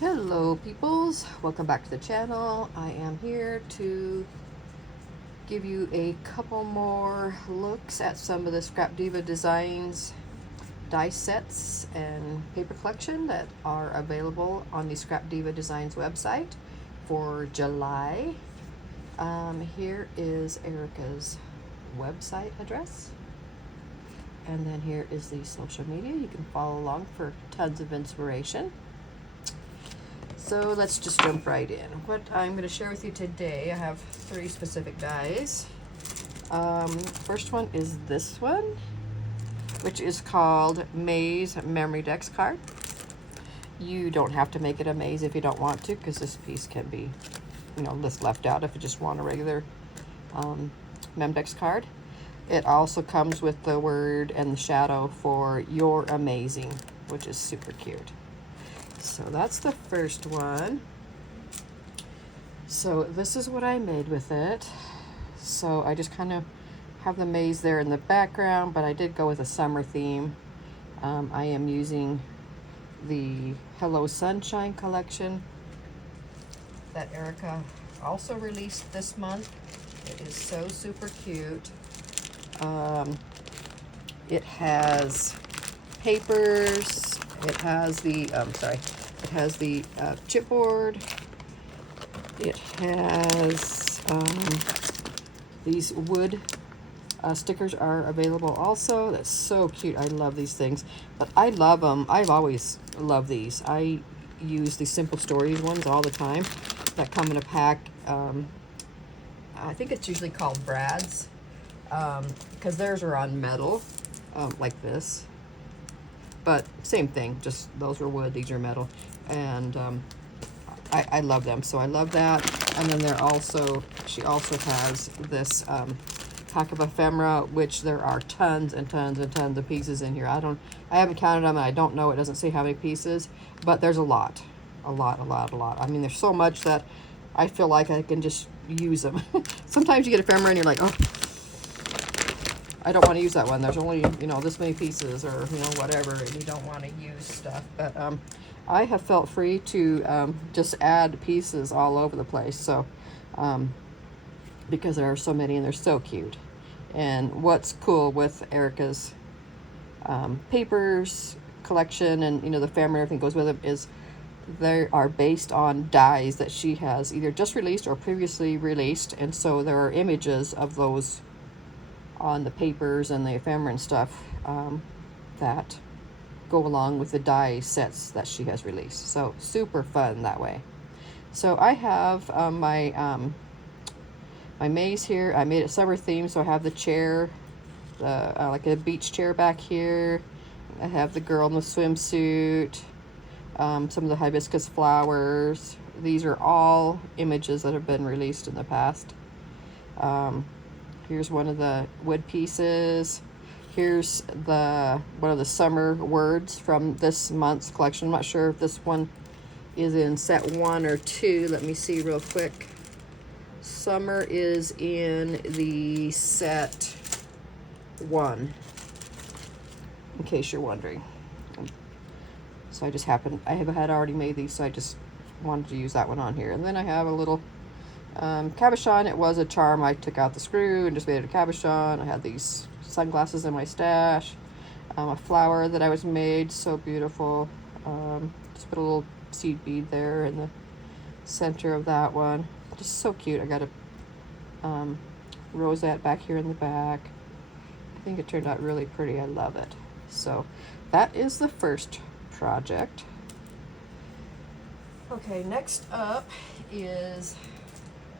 Hello peoples, welcome back to the channel. I am here to give you a couple more looks at some of the Scrap Diva Designs die sets and paper collection that are available on the Scrap Diva Designs website for July. Here is Erica's website address, and then here is the social media. You can follow along for tons of inspiration. So let's just jump right in. What I'm going to share with you today, I have 3 specific dies. First one is this one, which is called Maze memdex card. You don't have to make it a maze if you don't want to, because this piece can be, just left out if you just want a regular memdex card. It also comes with the word and the shadow for "You're Amazing," which is super cute. So that's the first one. So this is what I made with it. So I just kind of have the maze there in the background, but I did go with a summer theme. I am using the Hello Sunshine collection that Erica also released this month. It is so super cute. It has papers. It has the chipboard. It has these wood stickers are available also. That's so cute. I love these things, but I love them. I've always loved these. I use the Simple Stories ones all the time that come in a pack. I think it's usually called Brad's, because theirs are on metal, like this. But same thing, just those are wood, these are metal, and I love them. So I love that. And then she also has this pack of ephemera, which there are tons and tons and tons of pieces in here. I haven't counted them, and I don't know. It doesn't say how many pieces, but there's a lot. I mean, there's so much that I feel like I can just use them. Sometimes you get ephemera and you're like, oh, I don't want to use that one. There's only, this many pieces, or, whatever, and you don't want to use stuff. But I have felt free to just add pieces all over the place. So, because there are so many and they're so cute. And what's cool with Erica's papers collection and, the ephemera, everything goes with them, is they are based on dies that she has either just released or previously released. And so there are images of those on the papers and the ephemera and stuff that go along with the die sets that she has released. So super fun that way. So I have my maze here. I made it summer themed, so I have the chair, like a beach chair back here. I have the girl in the swimsuit, some of the hibiscus flowers. These are all images that have been released in the past. Here's one of the wood pieces. Here's one of the summer words from this month's collection. I'm not sure if this one is in set 1 or 2. Let me see real quick. Summer is in the set 1, in case you're wondering. So I had already made these, so I just wanted to use that one on here. And then I have a little cabochon. It was a charm. I took out the screw and just made it a cabochon. I had these sunglasses in my stash. A flower that I was made, so beautiful. Just put a little seed bead there in the center of that one. Just so cute. I got a rosette back here in the back. I think it turned out really pretty. I love it. So that is the first project. Okay, next up is,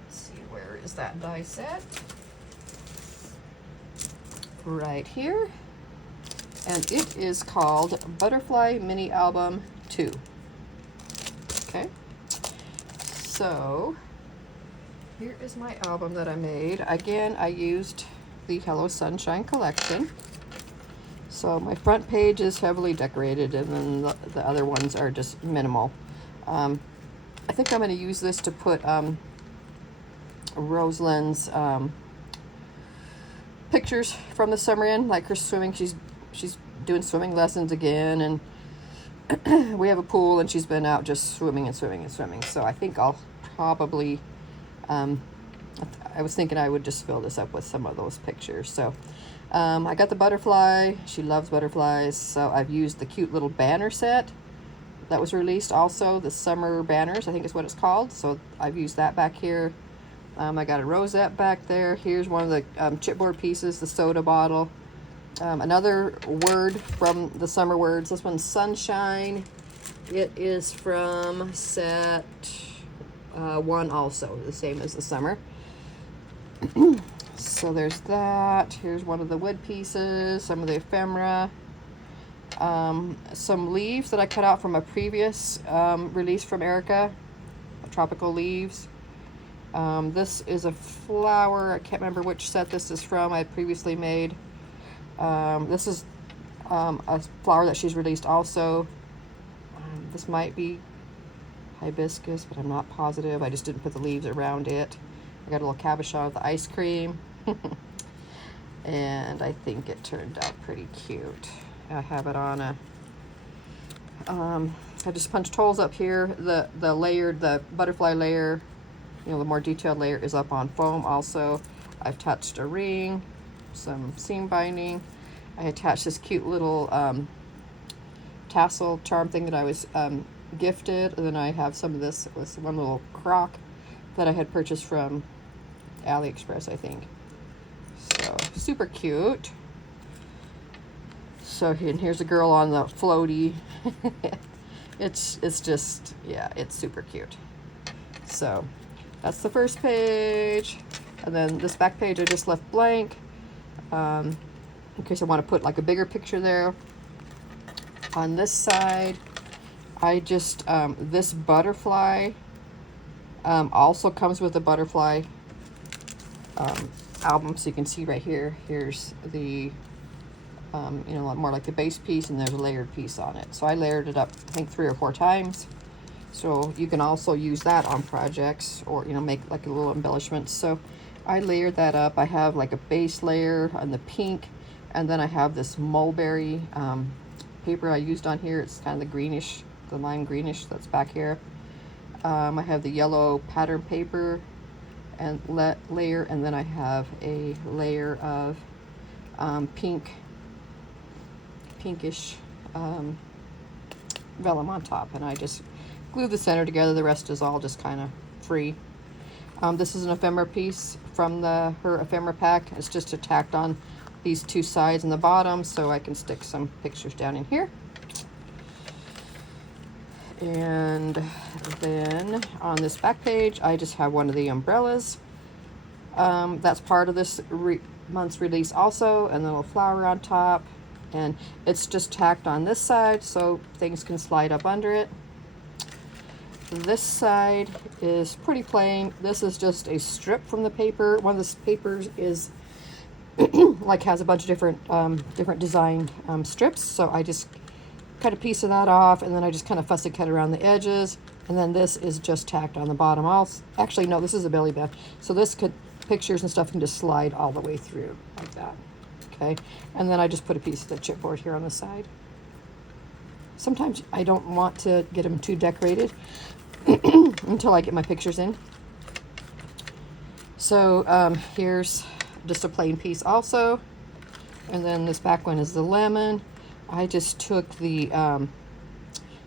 let's see, where is that die set? Right here. And it is called Butterfly Mini Album 2. Okay. So here is my album that I made. Again, I used the Hello Sunshine collection. So my front page is heavily decorated, and then the other ones are just minimal. I think I'm going to use this to put Rosalind's pictures from the summer in, like her swimming. She's doing swimming lessons again, and we have a pool and she's been out just swimming and swimming and swimming. So I think I'll probably, I was thinking I would just fill this up with some of those pictures. So I got the butterfly. She loves butterflies. So I've used the cute little banner set that was released also, the summer banners, I think is what it's called. So I've used that back here. I got a rosette back there. Here's one of the chipboard pieces, the soda bottle. Another word from the summer words. This one's sunshine. It is from set 1 also, the same as the summer. So there's that. Here's one of the wood pieces, some of the ephemera. Some leaves that I cut out from a previous release from Erica, tropical leaves. This is a flower. I can't remember which set this is from. I had previously made. This is a flower that she's released also. This might be hibiscus, but I'm not positive. I just didn't put the leaves around it. I got a little cabochon with the ice cream. And I think it turned out pretty cute. I have it on a, I just punched holes up here. The layered, the butterfly layer, you know, the more detailed layer is up on foam also. I've touched a ring, some seam binding. I attached this cute little tassel charm thing that I was gifted. And then I have some of this with one little crock that I had purchased from AliExpress, I think. So super cute. So and here's a girl on the floaty. it's just, yeah, it's super cute. So that's the first page. And then this back page I just left blank in case I want to put like a bigger picture there. On this side, I just, this butterfly also comes with a butterfly album. So you can see right here, here's the, you know, more like the base piece, and there's a layered piece on it. So I layered it up, I think 3 or 4 times. So you can also use that on projects, or, you know, make like a little embellishment. So I layered that up. I have like a base layer on the pink, and then I have this mulberry paper I used on here. It's kind of the greenish, the lime greenish that's back here. I have the yellow pattern paper and layer, and then I have a layer of pinkish vellum on top, and I just glue the center together. The rest is all just kind of free. This is an ephemera piece from her ephemera pack. It's just tacked on these 2 sides and the bottom, so I can stick some pictures down in here. And then on this back page, I just have one of the umbrellas. That's part of this month's release also, and then a flower on top. And it's just tacked on this side so things can slide up under it. This side is pretty plain. This is just a strip from the paper. One of the papers is like has a bunch of different designed strips. So I just cut a piece of that off, and then I just kind of fussy cut around the edges. And then this is just tacked on the bottom. Actually, no, this is a belly band. So this pictures and stuff can just slide all the way through like that. Okay, and then I just put a piece of the chipboard here on the side. Sometimes I don't want to get them too decorated until I get my pictures in. So here's just a plain piece also. And then this back one is the lemon. I just took the,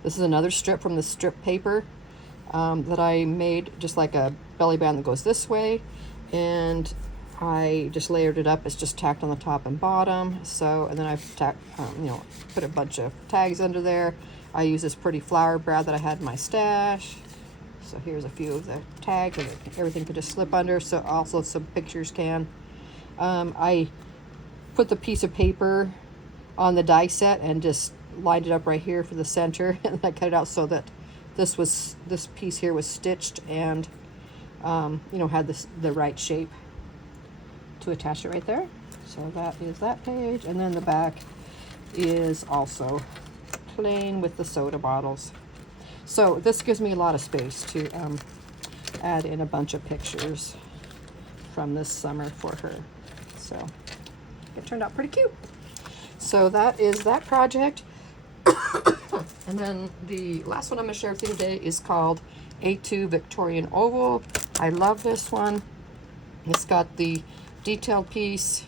this is another strip from the strip paper that I made, just like a belly band that goes this way. And I just layered it up. It's just tacked on the top and bottom. So, and then I've tacked, you know, put a bunch of tags under there. I use this pretty flower brad that I had in my stash. So here's a few of the tags, and everything could just slip under. So also some pictures can. I put the piece of paper on the die set and just lined it up right here for the center, and I cut it out so that this piece here was stitched and you know, had the right shape to attach it right there. So that is that page, and then the back is also plain with the soda bottles. So this gives me a lot of space to add in a bunch of pictures from this summer for her. So it turned out pretty cute. So that is that project. And then the last one I'm going to share with you today is called A2 Victorian Oval. I love this one. It's got the detailed piece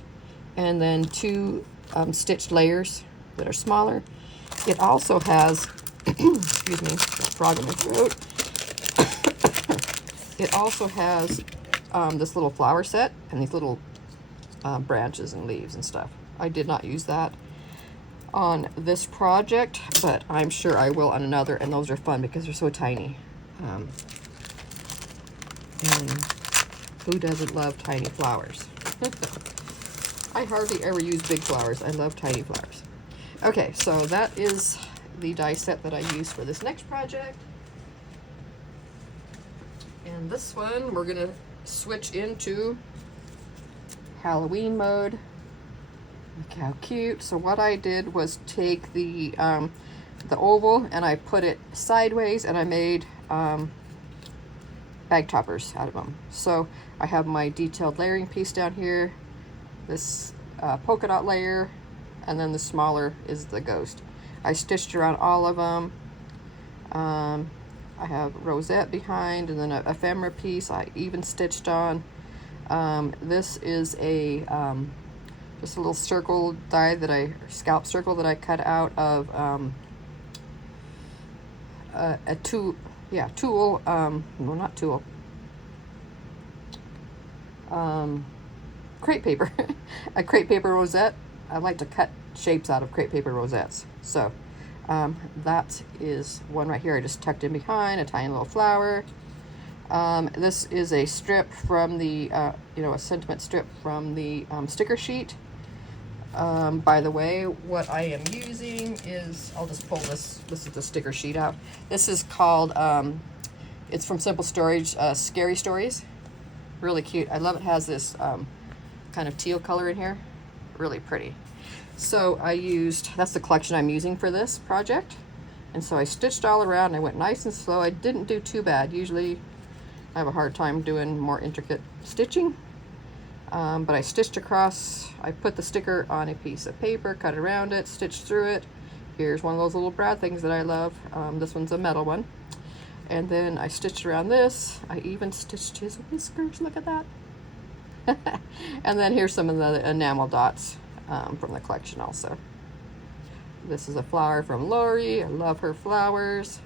and then two stitched layers that are smaller. It also has, excuse me, frog in my throat. It also has this little flower set and these little branches and leaves and stuff. I did not use that on this project, but I'm sure I will on another, and those are fun because they're so tiny. And who doesn't love tiny flowers? I hardly ever use big flowers. I love tiny flowers. Okay, so that is the die set that I used for this next project. And this one, we're gonna switch into Halloween mode. Look how cute. So what I did was take the oval and I put it sideways, and I made bag toppers out of them. So I have my detailed layering piece down here, this polka dot layer, and then the smaller is the ghost. I stitched around all of them. I have rosette behind, and then a ephemera piece I even stitched on. This is a just a little circle die that scalp circle that I cut out of a tool, no, not tool, crepe paper, a crepe paper rosette. I like to cut shapes out of crepe paper rosettes. So that is one right here. I just tucked in behind, a tiny little flower. This is a strip from the, a sentiment strip from the sticker sheet. By the way, what I am using is, I'll just pull this is the sticker sheet out. This is called, it's from Simple Storage, Scary Stories. Really cute. I love it. Has this kind of teal color in here. Really pretty. So that's the collection I'm using for this project. And so I stitched all around. I went nice and slow. I didn't do too bad. Usually I have a hard time doing more intricate stitching. But I stitched across, I put the sticker on a piece of paper, cut around it, stitched through it. Here's one of those little Brad things that I love. This one's a metal one. And then I stitched around this. I even stitched his whiskers, look at that. And then here's some of the enamel dots from the collection also. This is a flower from Lori. I love her flowers.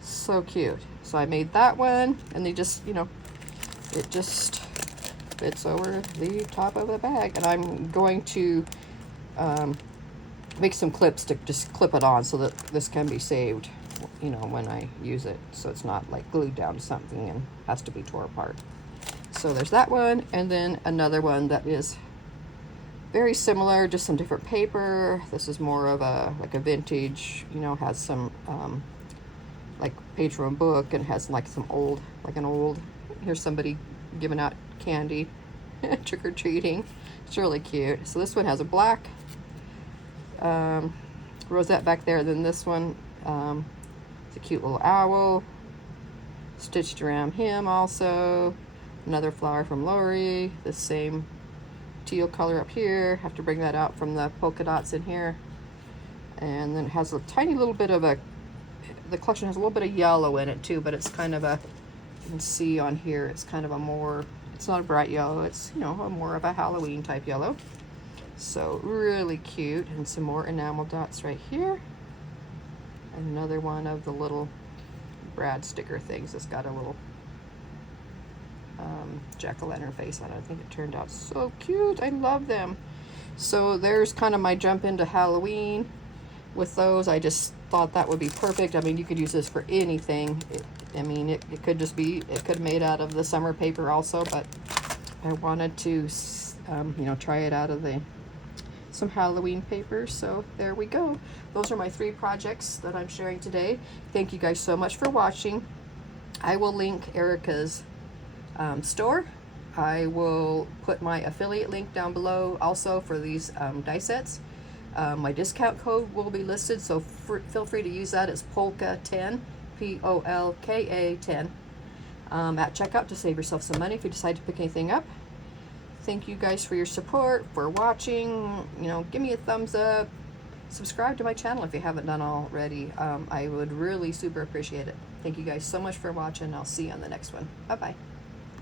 So cute. So I made that one, and they just, it just fits over the top of the bag. And I'm going to make some clips to just clip it on so that this can be saved, when I use it, so it's not like glued down to something and has to be tore apart. So there's that one, and then another one that is very similar, just some different paper. This is more of a vintage, has some like page from a book, and has like some old, here's somebody giving out candy, trick-or-treating. It's really cute. So this one has a black rosette back there. Then this one, it's a cute little owl stitched around him also. Another flower from Lori, the same teal color up here. Have to bring that out from the polka dots in here. And then it has a tiny little bit of the collection has a little bit of yellow in it too, but it's kind of you can see on here, it's kind of it's not a bright yellow, it's, more of a Halloween type yellow. So really cute. And some more enamel dots right here. And another one of the little Brad sticker things that's got a little jack-o'-lantern face on it. I think it turned out so cute. I love them. So there's kind of my jump into Halloween with those. I just thought that would be perfect. I mean, you could use this for anything. It could just be, it could be made out of the summer paper also, but I wanted to, try it out of some Halloween paper. So there we go. Those are my 3 projects that I'm sharing today. Thank you guys so much for watching. I will link Erica's store. I will put my affiliate link down below also for these die sets. My discount code will be listed, so feel free to use that. It's POLKA10, P-O-L-K-A 10, at checkout to save yourself some money if you decide to pick anything up. Thank you guys for your support, for watching. Give me a thumbs up, subscribe to my channel if you haven't done already. I would really super appreciate it. Thank you guys so much for watching. I'll see you on the next one. Bye-bye.